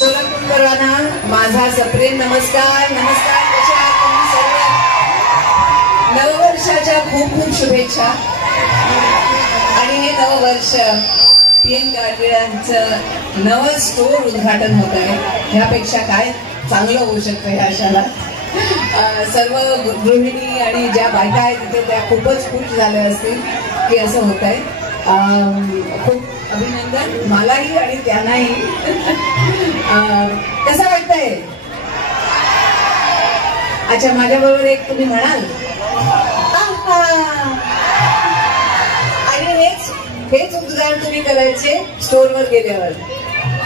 सोलापूरकरांना माझा सप्रेम नमस्कार. नमस्कार, कसे आहात तुम्ही सर्व? नववर्षाच्या खूप खूप शुभेच्छा. आणि हे नववर्ष पीएन गाडगिळांचं नवं स्टोर उद्घाटन होत आहे. ह्यापेक्षा काय चांगलं होऊ शकतं ह्या क्षणात. सर्व गृहिणी आणि ज्या बायका आहेत तिथे त्या खूपच खुश झाल्या असतील की असं होत आहे. खूप अभिनंदन मलाही आणि त्यांनाही. कसं वाटतंय? अच्छा, माझ्या बरोबर एक तुम्ही म्हणाल. आणि हेच उद्गार तुम्ही करायचे स्टोरवर गेल्यावर.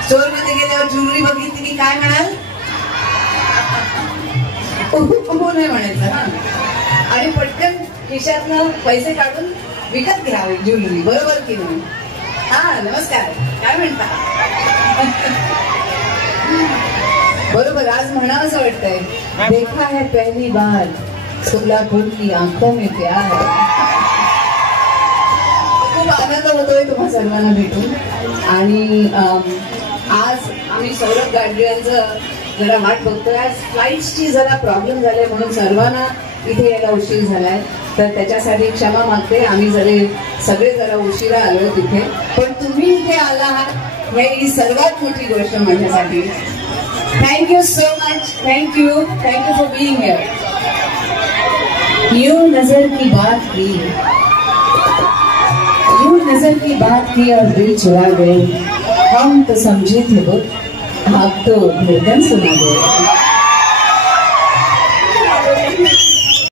स्टोरमध्ये गेल्यावर ज्वेलरी बघितली की काय म्हणाल? हो नाही म्हणायचं. आणि पटकन खिशातनं पैसे काढून विकत घ्यावे ज्वेलरी, बरोबर की नाही? हा, नमस्कार, काय म्हणता? बरोबर, आज म्हणावं असं वाटतंय, देखा है पहली बार सोलापूर की आंखों में प्यार. खूप आनंद होतोय तुम्हा सर्वांना भेटून. आणि आज आम्ही सौरभ गाडगिळांचं जरा वाट बघतोय. आज फ्लाईट्सची जरा प्रॉब्लेम झाले म्हणून सर्वांना इथे यायला उशीर झालाय, तर त्याच्यासाठी क्षमा मागते. आम्ही सगळे जरा उशिरा आलोय तिथे, पण तुम्ही इथे आला आहात ही सर्वात मोठी गोष्ट माझ्यासाठी. Thank you so much. Thank you for being here. यूं नजर की बात की और दिल चुरा गए. हम तो समझे थे वो, आप तो धड़कन सुना गए.